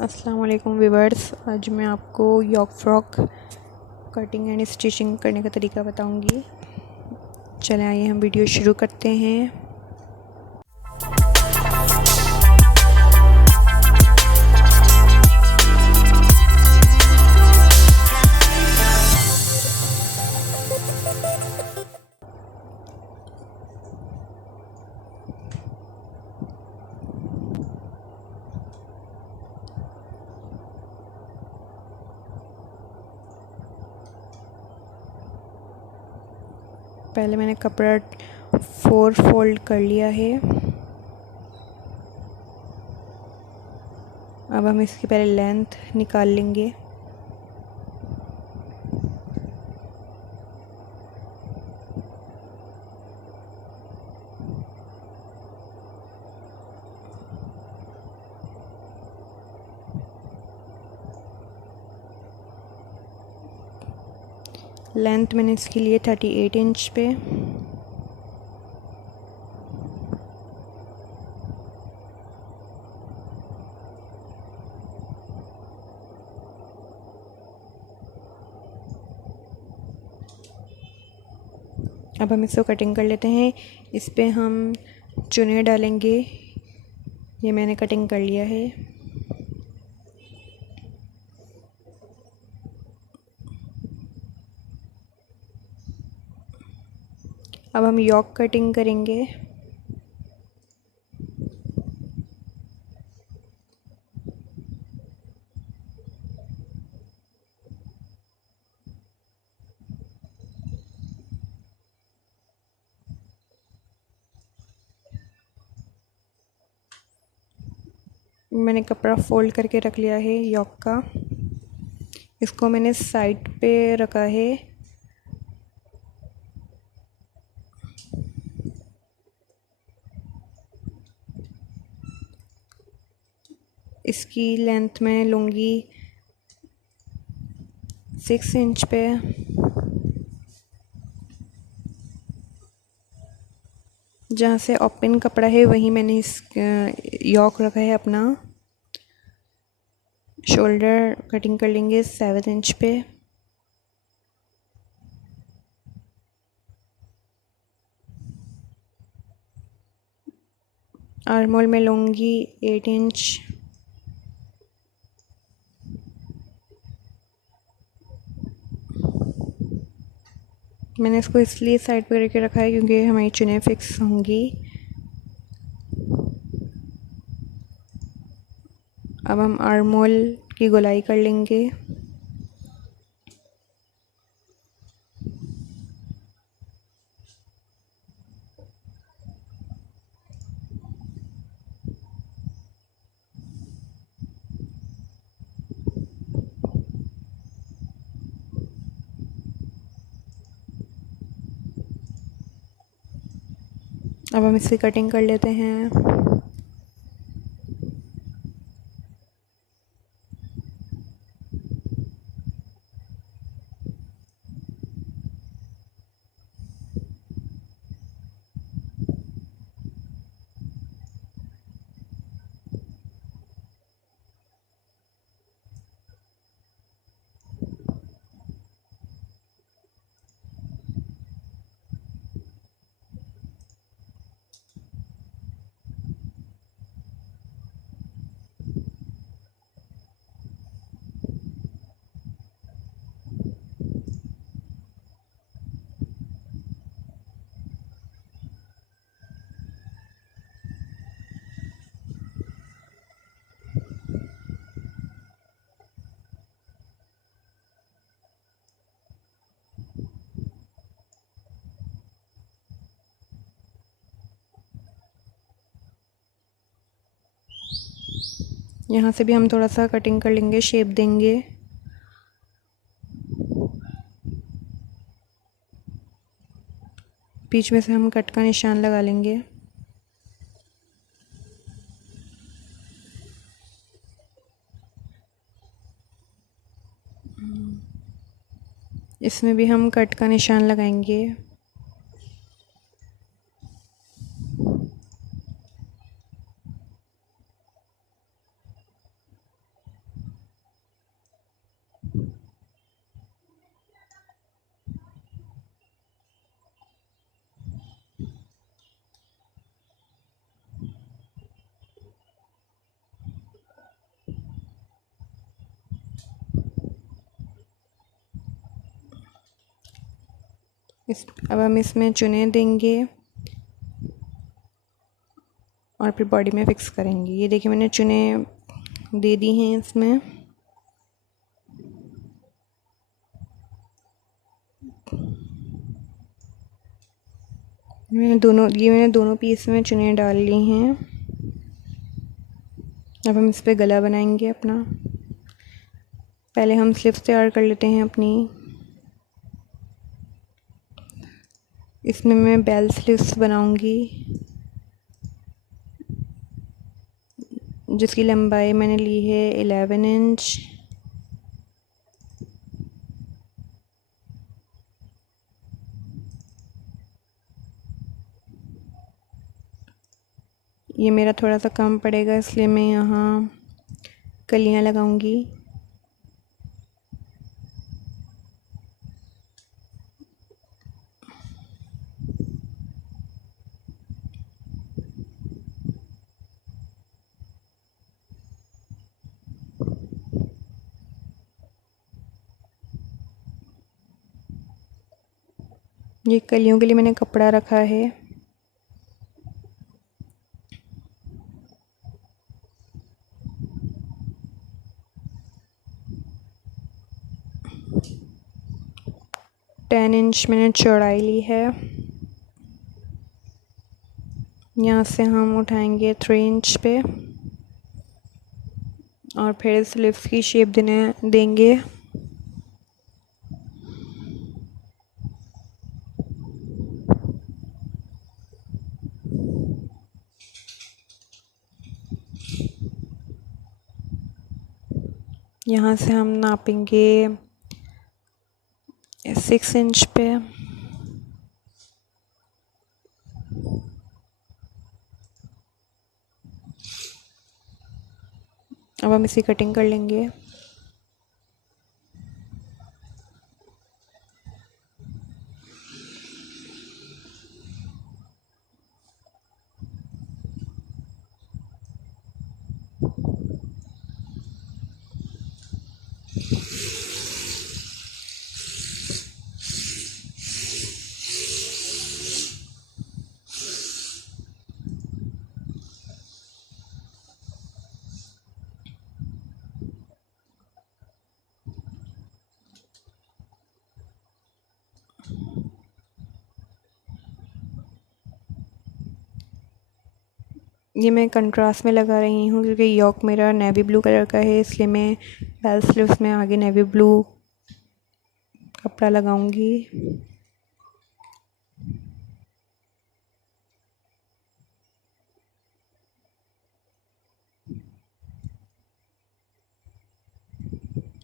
अस्सलाम वालेकुम व्यूअर्स। आज मैं आपको योक फ्रॉक कटिंग एंड स्टिचिंग करने का तरीका बताऊंगी। चलें आइए हम वीडियो शुरू करते हैं। पहले मैंने कपड़ा 4 फोल्ड कर लिया है। अब हम इसकी पहले लेंथ निकाल लेंगे। लेंथ मैंने इसके लिए 38 इंच पे। अब हम इसको कटिंग कर लेते हैं। इस पे हम चुने डालेंगे। ये मैंने कटिंग कर लिया है। अब हम योक कटिंग करेंगे। मैंने कपड़ा फोल्ड करके रख लिया है योक का। इसको मैंने साइड पे रखा है। इसकी लेंथ मैं लूँगी 6 इंच पे। जहाँ से ओपन कपड़ा है वहीं मैंने इस योक रखा है अपना। शोल्डर कटिंग कर लेंगे 7 इंच पे। आर्म होल में लूँगी 8 इंच। मैंने इसको इसलिए साइड पर करके रखा है क्योंकि हमारी चुनें फिक्स होंगी। अब हम आर्म होल की गोलाई कर लेंगे। अब हम इसकी कटिंग कर लेते हैं। यहाँ से भी हम थोड़ा सा कटिंग कर लेंगे, शेप देंगे। बीच में से हम कट का निशान लगा लेंगे। इसमें भी हम कट का निशान लगाएंगे। अब हम इसमें चुने देंगे और फिर बॉडी में फिक्स करेंगे। ये देखिए मैंने चुने दे दी हैं इसमें। मैंने दोनों पीस में चुने डाल ली हैं। अब हम इस पे गला बनाएंगे अपना। पहले हम स्लीव्स तैयार कर लेते हैं अपनी। इसमें मैं बेल स्लीव्स बनाऊंगी, जिसकी लंबाई मैंने ली है 11 इंच। ये मेरा थोड़ा सा कम पड़ेगा, इसलिए मैं यहाँ कलियाँ लगाऊंगी। ये कलियों के लिए मैंने कपड़ा रखा है। टेन इंच मैंने चौड़ाई ली है। यहाँ से हम उठाएंगे 3 इंच पे और फिर स्लीव्स की शेप देंगे। यहाँ से हम नापेंगे 6 इंच पे। अब हम इसी कटिंग कर लेंगे। ये मैं कंट्रास्ट में लगा रही हूँ क्योंकि योक मेरा नेवी ब्लू कलर का है, इसलिए मैं बेल स्लीव्स में आगे नेवी ब्लू कपड़ा लगाऊंगी।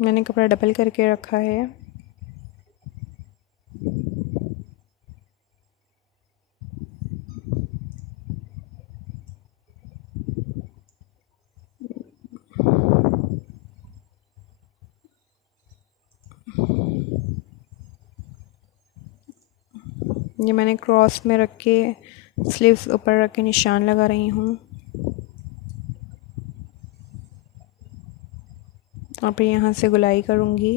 मैंने कपड़ा डबल करके रखा है। ये मैंने क्रॉस में रख के स्लीव्स ऊपर रख के निशान लगा रही हूँ और फिर यहाँ से गुलाई करूँगी।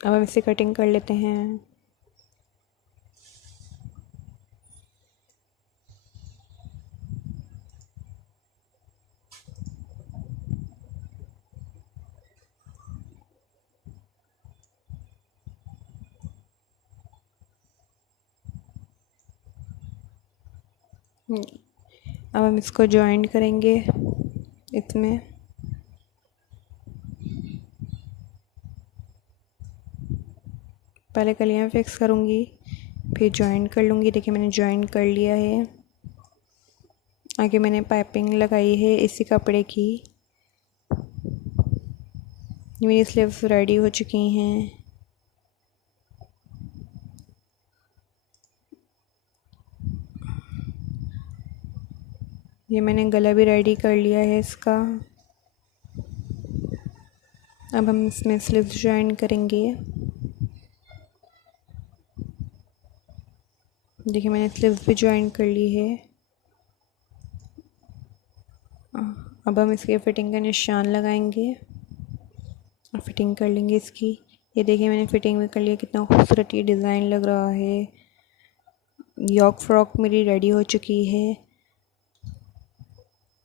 अब हम इसे कटिंग कर लेते हैं। अब हम इसको जॉइंट करेंगे इसमें। पहले कलियाँ फिक्स करूँगी, फिर जॉइंट कर लूँगी। देखिए मैंने जॉइंट कर लिया है। आगे मैंने पाइपिंग लगाई है इसी कपड़े की। मेरी स्लीव्स रेडी हो चुकी हैं। ये मैंने गला भी रेडी कर लिया है इसका। अब हम इसमें स्लीव्स जॉइन करेंगे। देखिए मैंने स्लीव्स भी ज्वाइन कर ली है। अब हम इसके फिटिंग का निशान लगाएंगे और फिटिंग कर लेंगे इसकी। ये देखिए मैंने फिटिंग भी कर लिया, कितना खूबसूरत ये डिज़ाइन लग रहा है। यॉक फ्रॉक मेरी रेडी हो चुकी है।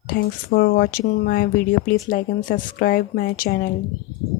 Thanks for watching my video, please like and subscribe my channel.